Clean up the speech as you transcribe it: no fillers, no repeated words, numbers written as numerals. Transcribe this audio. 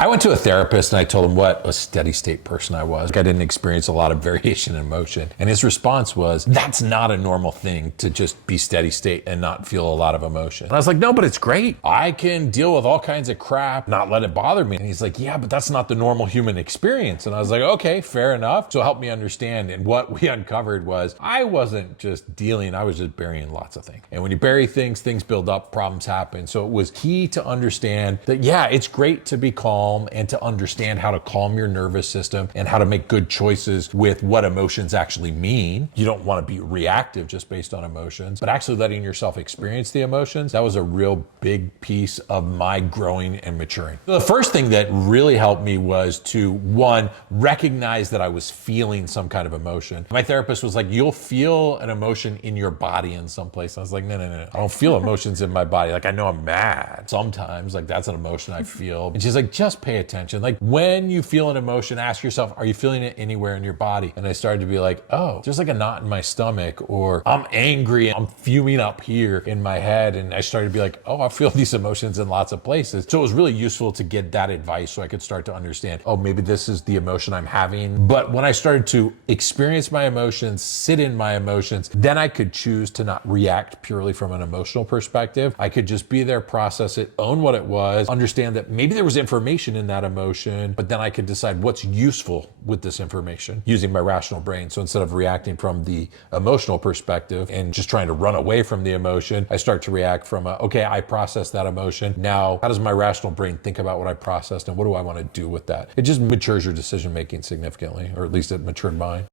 I went to a therapist and I told him what a steady state person I was. I didn't experience a lot of variation in emotion. And his response was, that's not a normal thing to just be steady state and not feel a lot of emotion. And I was like, no, but it's great. I can deal with all kinds of crap, not let it bother me. And he's like, yeah, but that's not the normal human experience. And I was like, okay, fair enough. So help me understand. And what we uncovered was I wasn't just dealing, I was just burying lots of things. And when you bury things, things build up, problems happen. So it was key to understand that, yeah, it's great to be calm and to understand how to calm your nervous system and how to make good choices with what emotions actually mean. You don't want to be reactive just based on emotions, but actually letting yourself experience the emotions. That was a real big piece of my growing and maturing. The first thing that really helped me was to, one, recognize that I was feeling some kind of emotion. My therapist was like, you'll feel an emotion in your body in some place. I was like, no. I don't feel emotions in my body. Like, I know I'm mad sometimes, like that's an emotion I feel. And she's like, just pay attention. Like when you feel an emotion, ask yourself, are you feeling it anywhere in your body? And I started to be like, oh, there's like a knot in my stomach, or I'm angry, I'm fuming up here in my head. And I started to be like, oh, I feel these emotions in lots of places. So it was really useful to get that advice so I could start to understand, oh, maybe this is the emotion I'm having. But when I started to experience my emotions, sit in my emotions, then I could choose to not react purely from an emotional perspective. I could just be there, process it, own what it was, understand that maybe there was information in that emotion, but then I could decide what's useful with this information using my rational brain. So instead of reacting from the emotional perspective and just trying to run away from the emotion, I start to react from okay, I processed that emotion. Now, how does my rational brain think about what I processed and what do I want to do with that? It just matures your decision making significantly, or at least it matured mine.